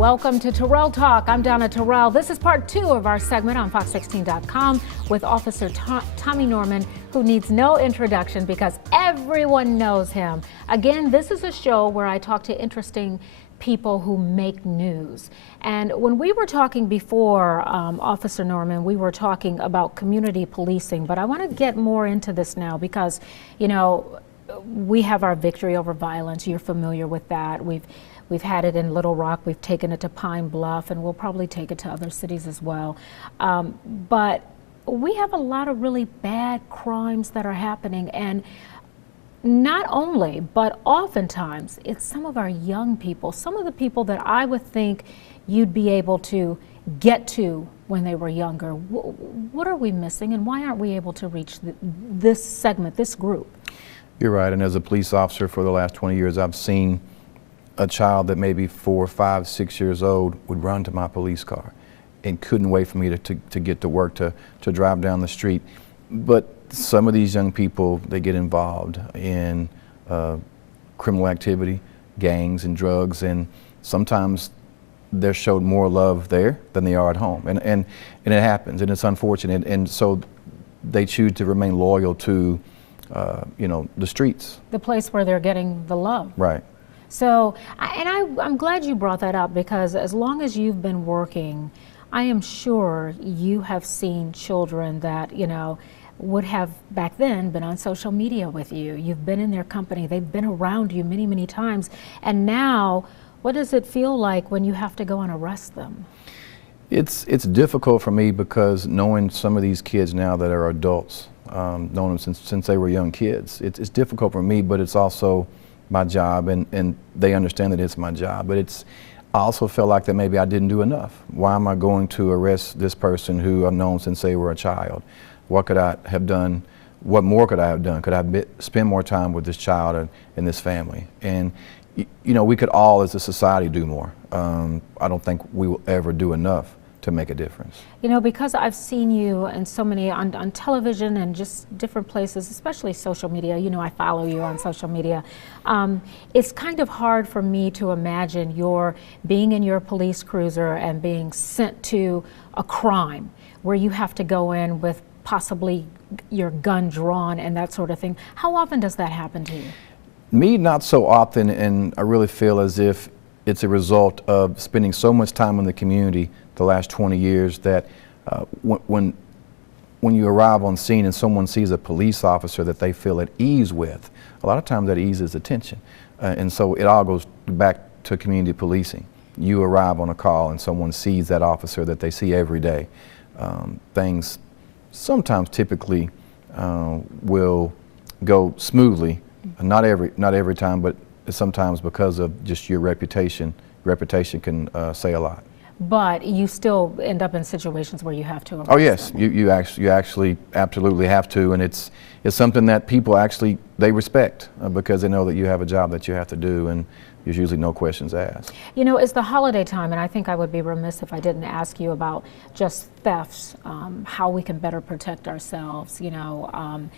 Welcome to Terrell Talk. I'm Donna Terrell. This is part 2 of our segment on Fox16.com with Officer Tommy Norman, who needs no introduction because everyone knows him. Again, this is a show where I talk to interesting people who make news. And when we were talking before, Officer Norman, we were talking about community policing, but I want to get more into this now because, you know, we have our victory over violence. You're familiar with that. We've had it in Little Rock, we've taken it to Pine Bluff, and we'll probably take it to other cities as well. But we have a lot of really bad crimes that are happening, and not only, but oftentimes, it's some of our young people, some of the people that I would think you'd be able to get to when they were younger. What are we missing, and why aren't we able to reach this segment, this group? You're right, and as a police officer for the last 20 years, I've seen a child that may be 4, 5, 6 years old would run to my police car and couldn't wait for me to get to work, to drive down the street. But some of these young people, they get involved in criminal activity, gangs and drugs, and sometimes they're showed more love there than they are at home. And it happens, and it's unfortunate. And so they choose to remain loyal to, you know, the streets. The place where they're getting the love. Right. So, I'm glad you brought that up, because as long as you've been working, I am sure you have seen children that, you know, would have back then been on social media with you. You've been in their company. They've been around you many, many times. And now, what does it feel like when you have to go and arrest them? It's difficult for me because knowing some of these kids now that are adults, knowing them since they were young kids, it's difficult for me, but it's also my job, and they understand that it's my job. But I also felt like that maybe I didn't do enough. Why am I going to arrest this person who I've known since they were a child? What could I have done? What more could I have done? Could I spend more time with this child and this family? And you know, we could all as a society do more. I don't think we will ever do enough to make a difference. You know, because I've seen you in so many, on television and just different places, especially social media. You know, I follow you on social media. It's kind of hard for me to imagine your being in your police cruiser and being sent to a crime where you have to go in with possibly your gun drawn and that sort of thing. How often does that happen to you? Me, not so often, and I really feel as if it's a result of spending so much time in the community the last 20 years that when you arrive on scene and someone sees a police officer that they feel at ease with, a lot of times that ease is attention. And so it all goes back to community policing. You arrive on a call and someone sees that officer that they see every day. Things sometimes typically will go smoothly, not every time, but sometimes because of just your reputation. Reputation can say a lot. But you still end up in situations where you have to arrest Oh yes, them. you actually absolutely have to, and it's something that people actually, they respect because they know that you have a job that you have to do, and there's usually no questions asked. You know, it's the holiday time, and I think I would be remiss if I didn't ask you about just thefts, how we can better protect ourselves, you know,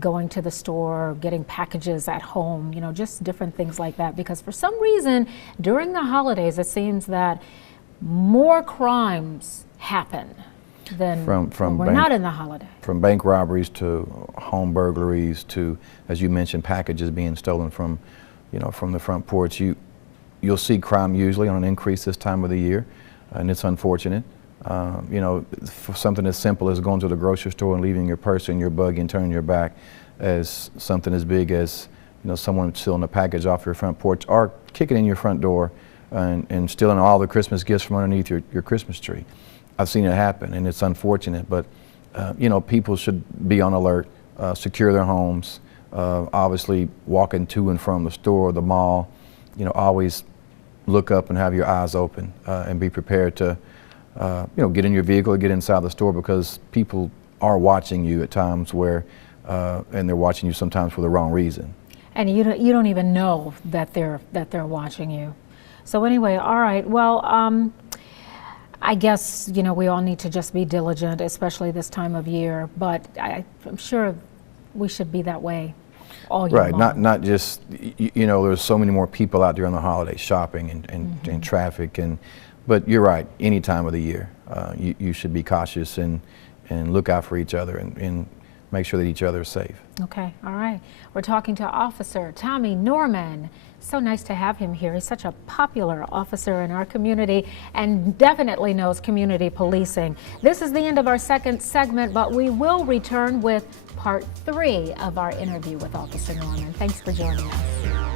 going to the store, getting packages at home, you know, just different things like that. Because for some reason, during the holidays, it seems that more crimes happen than when we're not in the holiday. From bank robberies to home burglaries to, as you mentioned, packages being stolen from, you know, from the front porch. You'll see crime usually on an increase this time of the year, and it's unfortunate. You know, for something as simple as going to the grocery store and leaving your purse in your buggy and turning your back, as something as big as, you know, someone stealing a package off your front porch or kicking in your front door and stealing all the Christmas gifts from underneath your Christmas tree. I've seen it happen, and it's unfortunate, but you know, people should be on alert, secure their homes, obviously walking to and from the store or the mall, you know, always look up and have your eyes open and be prepared to, you know, get in your vehicle or get inside the store, because people are watching you at times where, and they're watching you sometimes for the wrong reason. And you don't even know that they're watching you. So anyway, all right, well, I guess, you know, we all need to just be diligent, especially this time of year, but I'm sure we should be that way all year Right, long. not just, you know, there's so many more people out there on the holidays shopping and traffic, but you're right, any time of the year, you should be cautious and look out for each other and make sure that each other is safe. Okay, all right. We're talking to Officer Tommy Norman. So nice to have him here. He's such a popular officer in our community and definitely knows community policing. This is the end of our second segment, but we will return with part 3 of our interview with Officer Norman. Thanks for joining us.